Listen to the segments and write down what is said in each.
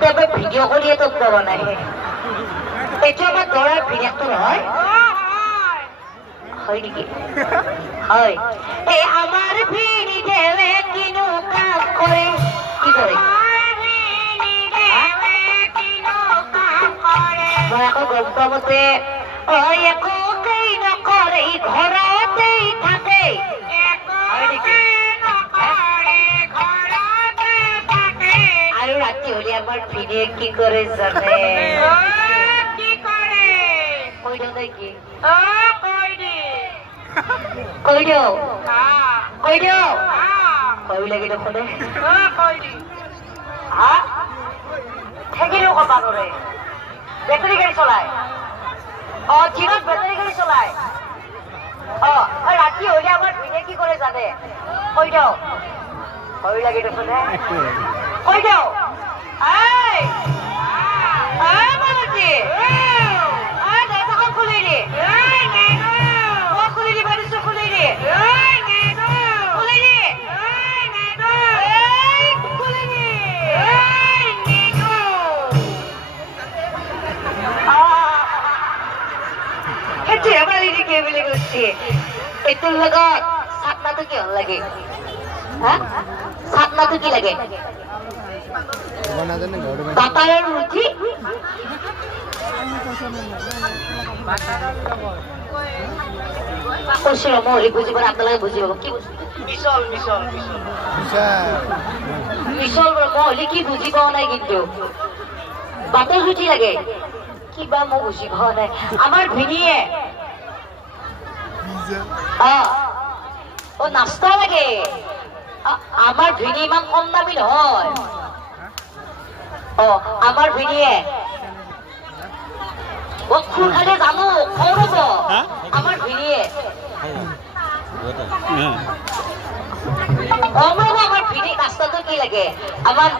কেতিয়াবা ভিডিঅ' কৰিয়ে তোক বনাই এইটো আমাৰ দৰাৰ ভিনিয়েকটো নহয় হয় নেকি হয় এই আমাৰ ভিনি দেৱে কিনো কাম কৰে কি কৰে মই আকৌ গম পাবতে একোকেই নকৰে ঘৰতেই থাকে আৰু ৰাতি হলে আমাৰ ভিনিয়ে কি কৰে জানে কৈ দিওঁ তাই কি কৈ দিওঁ কই লাগি দেখোন ঠেকিলেও কথা কৰে বেটারি গাড়ি চলায় চিনত বেটারি গাড়ি চলায় রাতি হইলে আমার ভিনে কি করে জানে কই দাও কই লাগি দেখোন কই দাও বাবাজি দরজা খুলে রে খুলে রে বাড়ি খুলে রে এইটোৰ লগত চাটনাটো কি ভাল লাগে চাটনাটো কি লাগে বাটাৰৰ ৰুটি কৈছিলো মই বুজি পালে আপোনালোকে বুজি পাব কি মিছল মই কি বুজি পোৱা নাই কিন্তু বাটাৰ ৰুটি লাগে কিবা মই বুজি পোৱা নাই আমাৰ ভিনিয়ে নাস্তা লাগে আমার ভিনি ইমান কম দামি নহয় আমার ভিনিয়ে খুর খালে জানো খরব আমার ভিনিয়ে আমার ভিনি নাস্তাটো কি লাগে আমার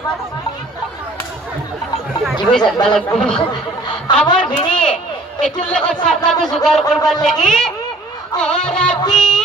কি জানবা লাগবো আমার ভিনিয়ে এটির লগত চাটনাটো যোগাৰ কৰবাৰ লাগি ৰাতি